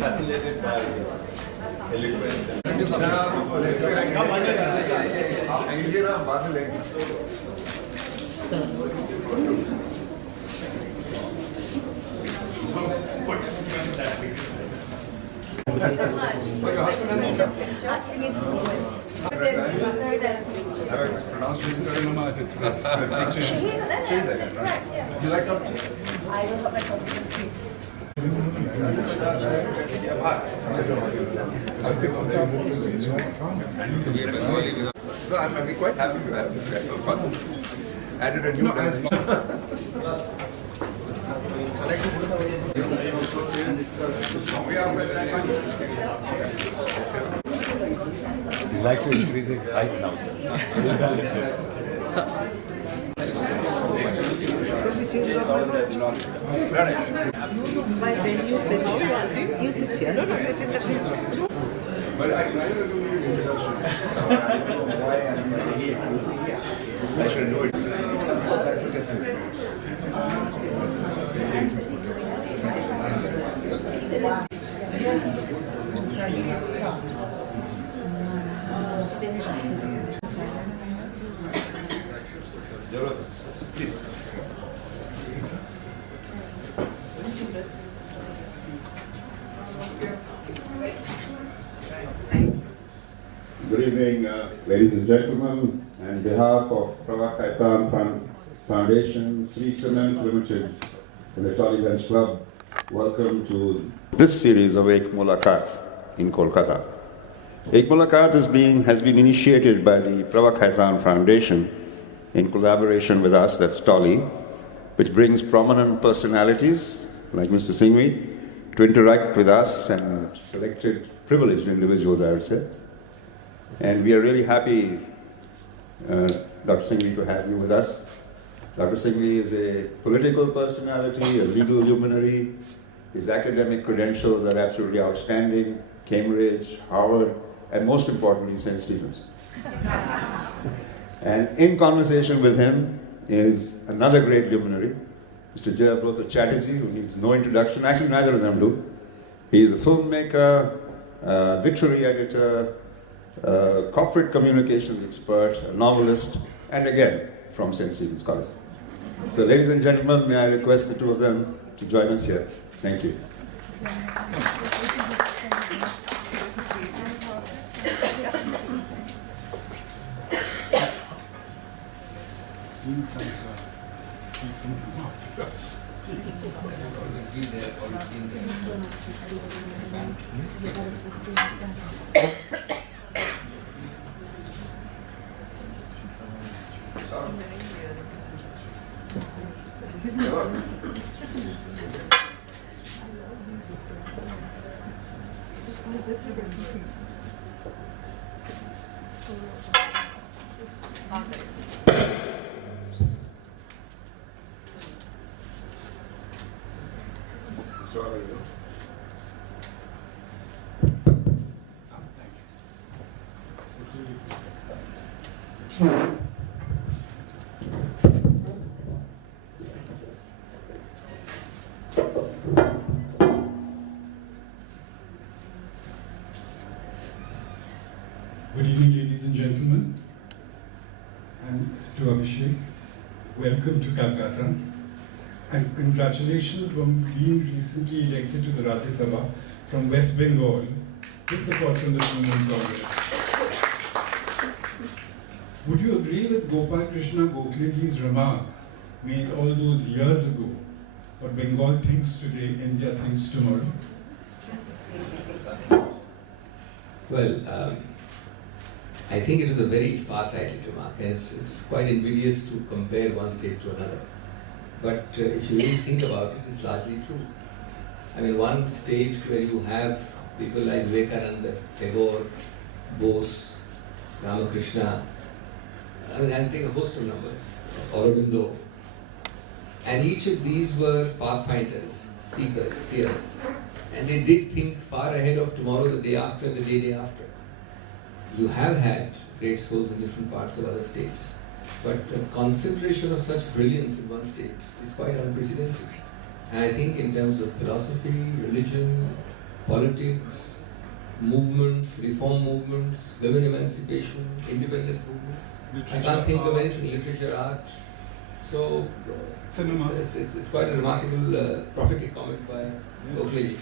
Fascinated by eloquence. This is cinema at its best. You like up? I don't have my computer. I'll be quite happy to have this kind of fun. Added a new dimension. You'd like to increase it height now. Why then you sit here. No, sit in the middle. But I should know it. Please. Good evening, ladies and gentlemen. On behalf of Pravakaitan Foundation, Sri Cement Limited, and the Taliban's Club, welcome to this series of Ek Mulakat in Kolkata. Ek Mulakat has been initiated by the Pravakaitan Foundation in collaboration with us, that's Tolly, which brings prominent personalities like Mr. Singhvi to interact with us and selected privileged individuals, I would say. And we are really happy, Dr. Singhvi, to have you with us. Dr. Singhvi is a political personality, a legal luminary. His academic credentials are absolutely outstanding. Cambridge, Harvard, and most importantly, St. Stephen's. And in conversation with him is another great luminary, Mr. Jayabrato Chatterjee, who needs no introduction. Actually, neither of them do. He is a filmmaker, literary editor, corporate communications expert, a novelist, and again, from St. Stephen's College. So ladies and gentlemen, may I request the two of them to join us here. Thank you. Good evening, ladies and gentlemen, and to Abhishek, welcome to Calcutta, and congratulations on being recently elected to the Rajya Sabha from West Bengal with support from the Trinamool Congress. Would you agree with Gopal Krishna Gokhaleji's remark made all those years ago? What Bengal thinks today, India thinks tomorrow? Well, I think it is a very far-sighted remark. It's quite invidious to compare one state to another. But if you really think about it, it's largely true. I mean, one state where you have people like Vivekananda, Tagore, Bose, Ramakrishna, I mean, I'll take a host of numbers, Aurobindo, and each of these were pathfinders, seekers, seers, and they did think far ahead of tomorrow, the day after, and the day after. you have had great souls in different parts of other states, but the concentration of such brilliance in one state is quite unprecedented. And I think in terms of philosophy, religion, politics, movements, reform movements, women emancipation, independence movements, I can't think of anything, literature, art. So Cinema. it's quite a remarkable prophetic comment by Oakley.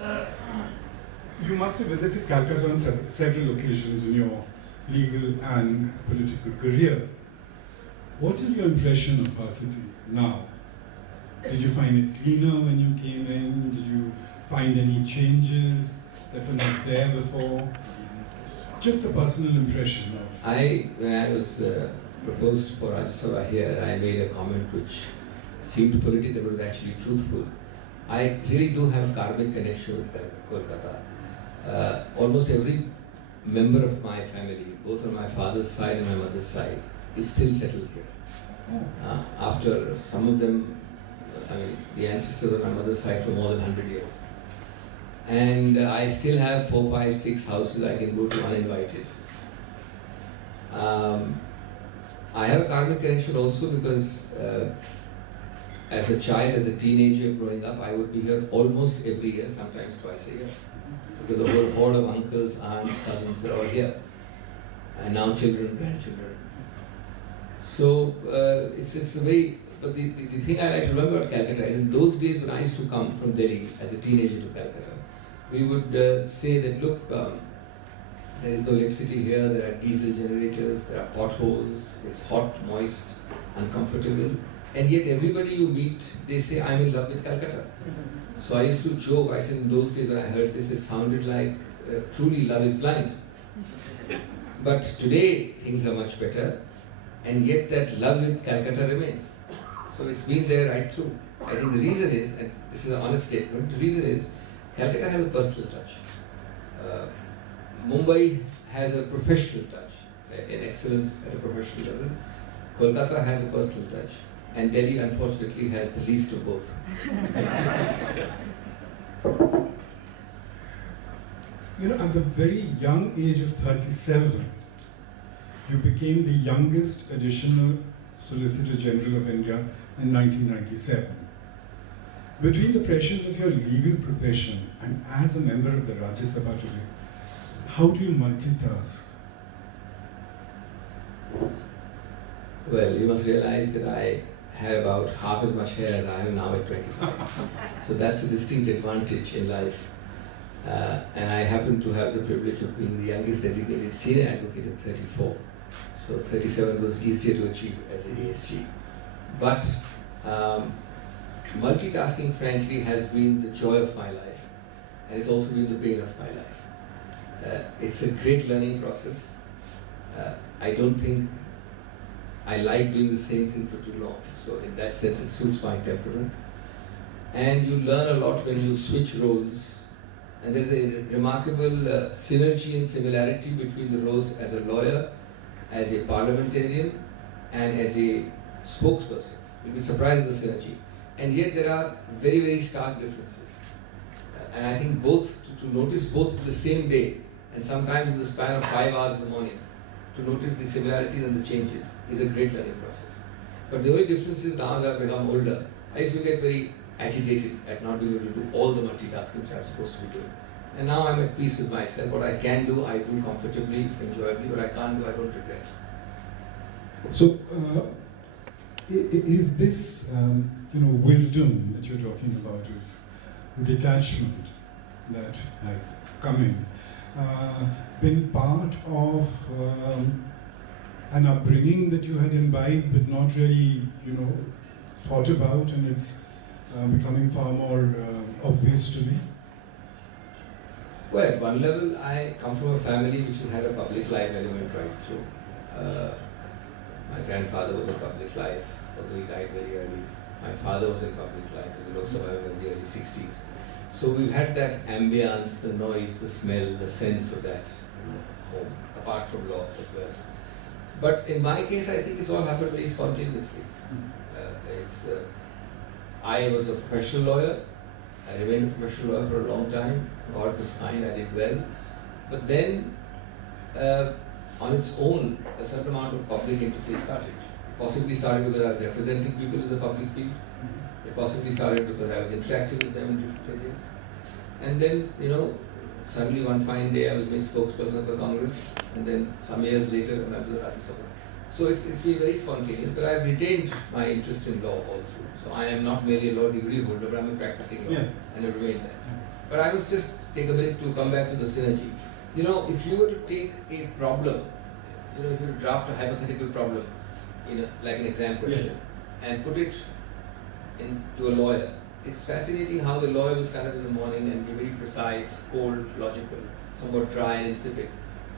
Yes. You must have visited Calcutta on several occasions in your legal and political career. What is your impression of our city now? Did you find it cleaner when you came in? Did you find any changes that were not there before? Just a personal impression of. When I was proposed for Rajya Sabha here, I made a comment which seemed political but was actually truthful. I really do have a karmic connection with Kolkata. Almost every member of my family, both on my father's side and my mother's side, is still settled here. After some of them, the ancestors on my mother's side for more than 100 years. And I still have 4, 5, 6 houses I can go to uninvited. I have a karmic connection also because as a child, as a teenager growing up, I would be here almost every year, sometimes twice a year. Because the whole horde of uncles, aunts, cousins are all here. And now children, grandchildren. So it's a very, but the thing I like to remember about Calcutta is in those days when I used to come from Delhi as a teenager to Calcutta, we would say that look, there is no electricity here, there are diesel generators, there are potholes, it's hot, moist, uncomfortable. And yet everybody you meet, they say, I'm in love with Calcutta. So I used to joke, I said in those days when I heard this, it sounded like truly love is blind. But today things are much better, and yet that love with Calcutta remains. So it's been there right through. I think the reason is, and this is an honest statement, the reason is Calcutta has a personal touch. Mumbai has a professional touch, an excellence at a professional level. Kolkata has a personal touch. And Delhi, unfortunately, has the least of both. You know, at the very young age of 37, you became the youngest additional Solicitor General of India in 1997. Between the pressures of your legal profession and as a member of the Rajya Sabha today, how do you multitask? Well, you must realize that I had about half as much hair as I have now at 25. So that's a distinct advantage in life. And I happen to have the privilege of being the youngest designated senior advocate at 34. So 37 was easier to achieve as an ASG. But multitasking, frankly, has been the joy of my life. And it's also been the bane of my life. It's a great learning process. I don't think I like doing the same thing for too long. So in that sense, it suits my temperament. And you learn a lot when you switch roles. And there's a remarkable synergy and similarity between the roles as a lawyer, as a parliamentarian, and as a spokesperson. You'll be surprised at the synergy. And yet there are very, very stark differences. And I think both, to notice both the same day, and sometimes in the span of 5 hours in the morning, to notice the similarities and the changes is a great learning process. But the only difference is now as I've become older, I used to get very agitated at not being able to do all the multitasking which I'm supposed to be doing. And now I'm at peace with myself. What I can do, I do comfortably, enjoyably. What I can't do, I don't regret. So, is this, wisdom that you're talking about, of detachment that has come in, been part of an upbringing that you had imbibed but not really, thought about, and it's becoming far more obvious to me? Well, at one level, I come from a family which has had a public life element right through. My grandfather was in public life, although he died very early. My father was in public life, he was also in the early 60s. So we've had that ambience, the noise, the smell, the sense of that in the home, apart from law as well. But in my case, I think it's all happened very spontaneously. I was a professional lawyer. I remained a professional lawyer for a long time. God was kind, I did well. But then on its own, a certain amount of public interface started. It possibly started because I was representing people in the public field. It possibly started because I was interacting with them in different areas. And then, suddenly one fine day I was made spokesperson of the Congress, and then some years later a member of the Rajya Sabha. So it's been very spontaneous, but I've retained my interest in law all through. So I am not merely a law degree holder, but I'm a practicing law, and I've remained that. But I was just take a minute to come back to the synergy. If you were to take a problem, if you were to draft a hypothetical problem, like an exam question, and put it into a lawyer, it's fascinating how the lawyer will stand up in the morning and be very precise, cold, logical, somewhat dry and insipid,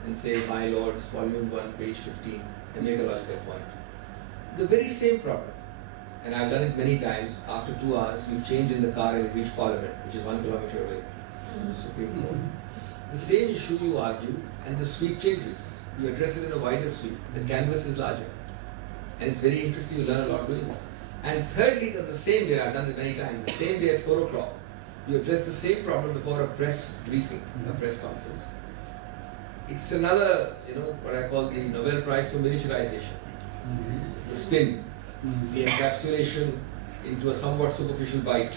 and say, my lords, volume 1, page 15, and make a logical point. The very same problem, and I've done it many times, after 2 hours, you change in the car and you reach Parliament, which is 1 kilometer away from the Supreme Court. The same issue you argue, and the sweep changes. You address it in a wider sweep. The canvas is larger. And it's very interesting, you learn a lot doing it. And thirdly, on the same day, I've done it many times, the same day at 4 o'clock, you address the same problem before a press briefing, a press conference. It's another, what I call the Nobel Prize for miniaturization. The spin, the encapsulation into a somewhat superficial bite,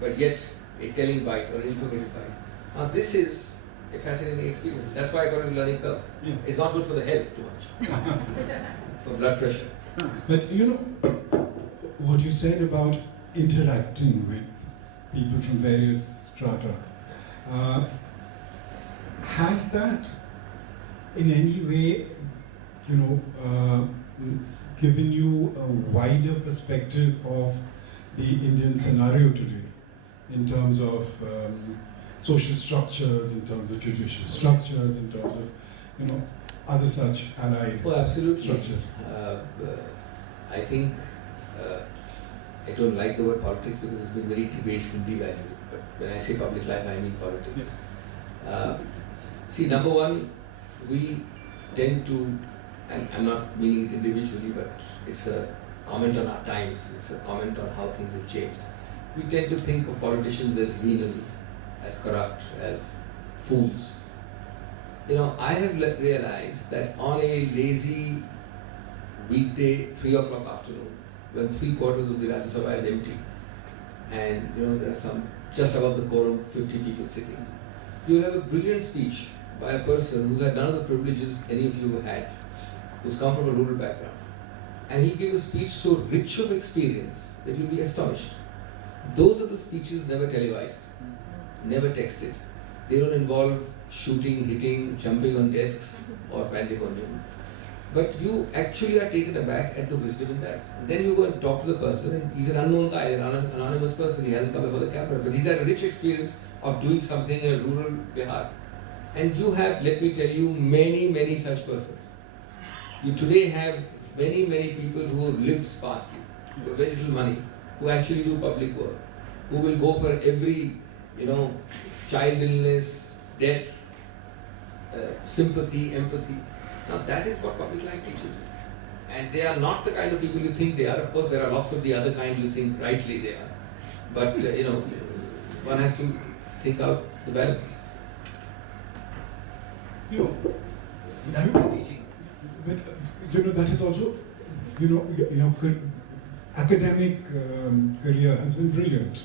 but yet a telling bite or an informative bite. Now this is a fascinating experience. That's why I got a learning curve. Yes. It's not good for the health too much, for blood pressure. But what you said about interacting with people from various strata, has that in any way, given you a wider perspective of the Indian scenario today, in terms of social structures, in terms of judicial structures, in terms of, other such allied absolutely. structures? I think I don't like the word politics because it's been very debased and devalued. But when I say public life, I mean politics. See, number one, we tend to, and I'm not meaning it individually, but it's a comment on our times, it's a comment on how things have changed. We tend to think of politicians as venal, as corrupt, as fools. I have realized that on a lazy weekday, 3 o'clock afternoon, when 3/4 of the Rajya Sabha is empty, and there are some, just above the quorum, 50 people sitting, you'll have a brilliant speech by a person who's had none of the privileges any of you have had, who's come from a rural background. And he gave a speech so rich of experience that you'll be astonished. Those are the speeches never televised, never texted. They don't involve shooting, hitting, jumping on desks or pandemonium. But you actually are taken aback at the wisdom in that. And then you go and talk to the person, and he's an unknown guy, an anonymous person, he hasn't come before the cameras, but he's had a rich experience of doing something in a rural Bihar. And you have, let me tell you, many, many such persons. You today have many, many people who live sparsely, who have very little money, who actually do public work, who will go for every, child illness, death, sympathy, empathy. Now that is what public life teaches you. And they are not the kind of people you think they are. Of course, there are lots of the other kind you think rightly they are. But, one has to think out the balance. That's the teaching. But, that is also, your academic career has been brilliant.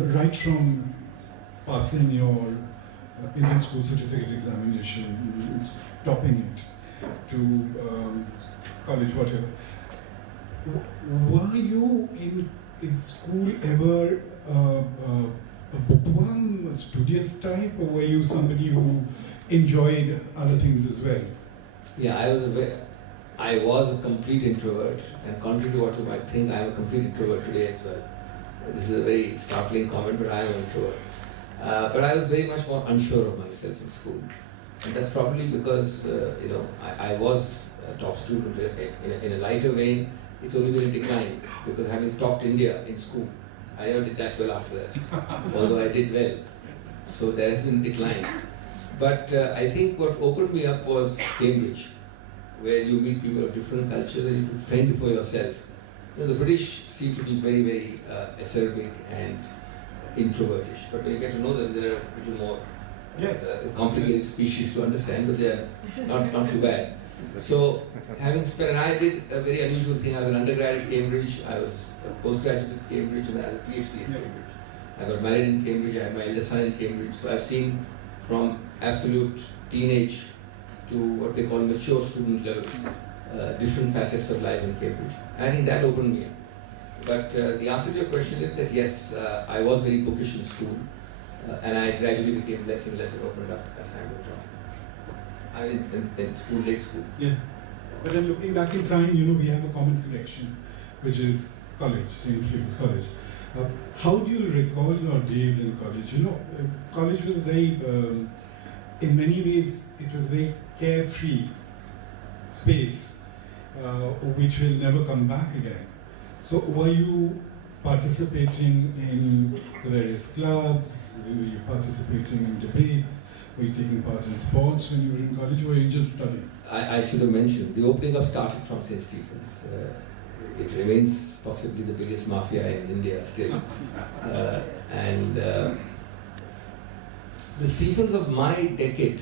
Right from passing your Indian school certificate examination, topping it, to college, whatever. Were you in school ever a bookworm, a studious type, or were you somebody who enjoyed other things as well? Yeah, I was a complete introvert, and contrary to what you might think, I am a complete introvert today as well. This is a very startling comment, but I am an introvert. But I was very much more unsure of myself in school. And that's probably because, I was a top student. In a lighter vein, it's only been in decline, because having topped India in school, I never did that well after that, although I did well. So there has been decline. But I think what opened me up was Cambridge, where you meet people of different cultures and you can fend for yourself. The British seem to be very, very acerbic and introvertish, but when you get to know them, they're a little more Yes. a complicated species to understand, but they are not too bad. So, having spent, and I did a very unusual thing. I was an undergrad at Cambridge, I was a postgraduate at Cambridge, and I had a PhD at Cambridge. I got married in Cambridge, I had my eldest son in Cambridge. So I've seen from absolute teenage to what they call mature student level, different facets of life in Cambridge. And I think that opened me up. But the answer to your question is that yes, I was very bookish in school, and I gradually became less and less opened up as time went on. I mean, in school, late school. Yes. But then looking back in time, we have a common connection, which is college, St. Stephen's College. How do you recall your days in college? College was very, in many ways, it was very carefree space, which will never come back again. So were you participating in the various clubs? Were you participating in debates? Were you taking part in sports when you were in college, or were you just studying? I should have mentioned, the opening up started from St. Stephen's. It remains possibly the biggest mafia in India still. The Stephens of my decade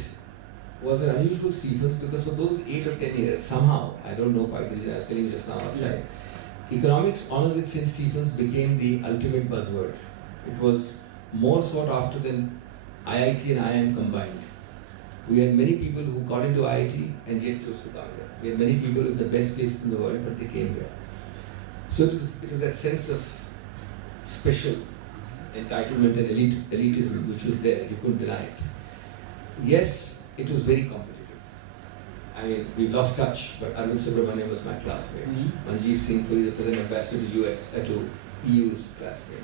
was an unusual Stephens because for those 8 or 10 years, somehow, I don't know quite the reason, I was telling you just now outside, economics honors at St. Stephen's became the ultimate buzzword. It was more sought after than IIT and IIM combined. We had many people who got into IIT and yet chose to come here. We had many people in the best places in the world, but they came here. So it was that sense of special entitlement and elitism which was there, you couldn't deny it. Yes, it was very competitive. I mean, we lost touch, but Arvind Subramanian was my classmate. Manjeev Singh Puri, the present ambassador to US, to EU's classmate.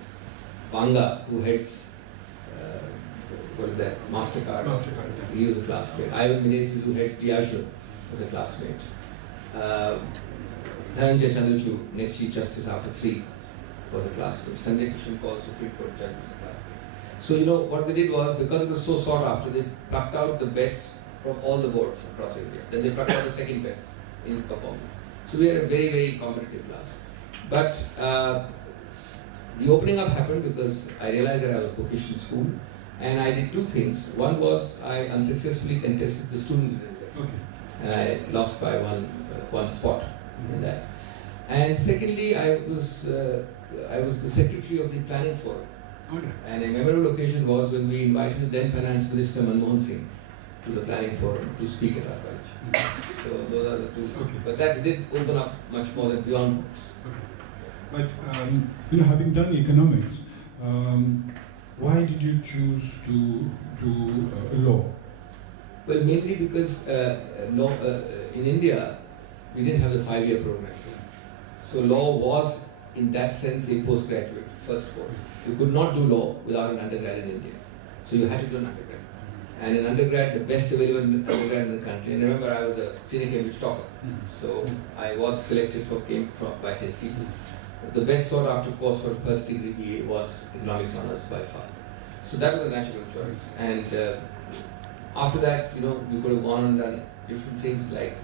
Banga, who heads, MasterCard. He was a classmate. Ivan Menezes, who heads Diageo, was a classmate. Dhananjay Chandrachud, next Chief Justice after 3, was a classmate. Sanjay Kishan Kaul, Supreme Court Judge, was a classmate. So, what they did was, because it was so sought after, they plucked out the best from all the boards across India. Then they plucked out the second best in performance. So we had a very, very competitive class. But the opening up happened because I realized that I was bookish in school, and I did 2 things. One was I unsuccessfully contested the student leadership, and I lost by one spot in that. And secondly, I was the secretary of the planning forum. And a memorable occasion was when we invited the then Finance Minister Manmohan Singh to the planning forum to speak at our college. So those are the 2. But that did open up much more than beyond books. But having done economics, why did you choose to do law? Well, mainly because law in India we didn't have the 5-year program. So law was, in that sense, a postgraduate first course. You could not do law without an undergrad in India. So you had to do an undergrad. And an undergrad, the best available undergrad in the country. And remember, I was a senior Cambridge topper. So I was selected by St. Stephen's. The best sought after course for a first degree BA was economics honors by far. So that was a natural choice. And after that, you could have gone and done different things like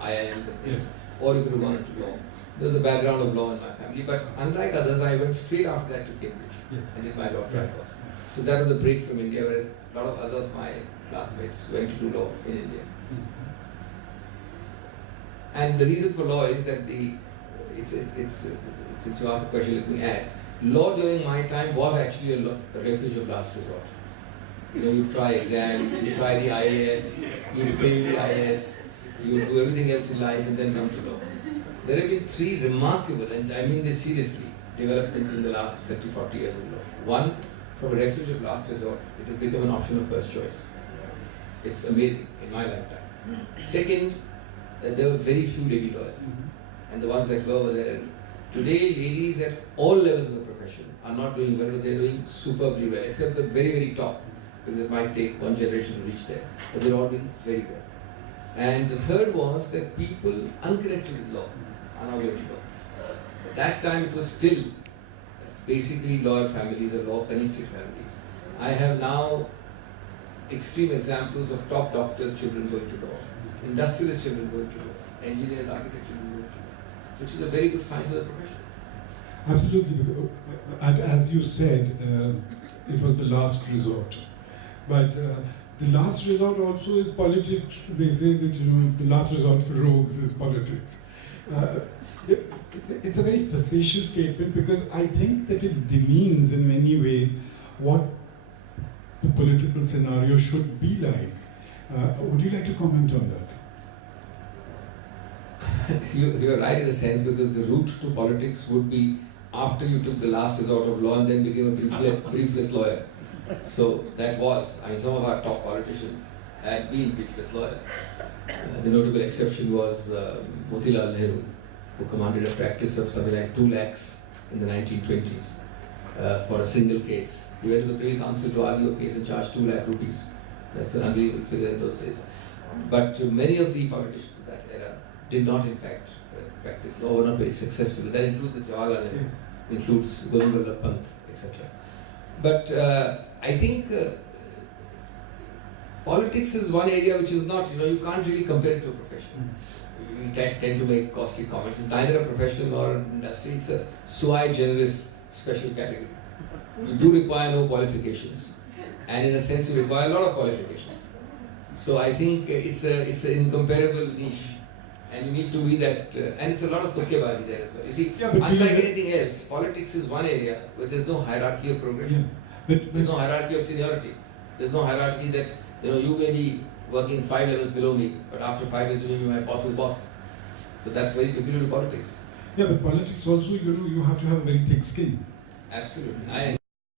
IIMs and things, or you could have gone into law. There was a background of law in my family, but unlike others, I went straight after that to Cambridge and did my law track course. So that was a break from India, whereas a lot of other of my classmates went to do law in India. And the reason for law is that since you asked the question, let me add. Law during my time was actually a refuge of last resort. You try exams, you try the IAS, you fail the IAS, you do everything else in life and then come to law. There have been 3 remarkable, and I mean this seriously, developments in the last 30, 40 years in law. One, from a refuge of last resort, it has become an option of first choice. It's amazing in my lifetime. Second, there were very few lady lawyers, and the ones that were there. Today, ladies at all levels of the profession are not doing well, but they're doing superbly well, except the very, very top, because it might take 1 generation to reach there. But they're all doing very well. And the third was that people unconnected with law are now going to law. At that time, it was still basically lawyer families or law-connected families. I have now extreme examples of top doctors' children going to law, industrialist children going to law, engineers, architects children going to law, which is a very good sign of the profession. Absolutely. As you said, it was the last resort. But the last resort also is politics. They say that, you know, the last resort for rogues is politics. It's a very facetious statement because I think that it demeans in many ways what the political scenario should be like. Would you like to comment on that? You're right in a sense, because the route to politics would be after you took the last resort of law and then became a briefless lawyer. So that was, I mean, some of our top politicians had been briefless lawyers. The notable exception was Motilal Nehru, who commanded a practice of something like 2 lakhs in the 1920s for a single case. He went to the Privy Council to argue a case and charged 2 lakh rupees. That's an unbelievable figure in those days. But many of the politicians of that era did not, in fact, practice law, were not very successful. That includes the Jawaharlal Nehru, includes Govind Vallabh Pant, etc. But I think politics is one area which is not, you can't really compare it to a profession. We tend to make costly comments. It's neither a profession nor an industry. It's a sui generis special category. You do require no qualifications, and in a sense you require a lot of qualifications. So I think it's an incomparable niche, and you need to be that, and it's a lot of tukkebazi there as well. You see, unlike anything else, politics is one area where there's no hierarchy of progression. There's no hierarchy of seniority. There's no hierarchy that, you may be working 5 levels below me, but after 5 years you may be my boss's boss. So that's very peculiar to politics. Yeah, but politics also, you have to have a very thick skin. Absolutely.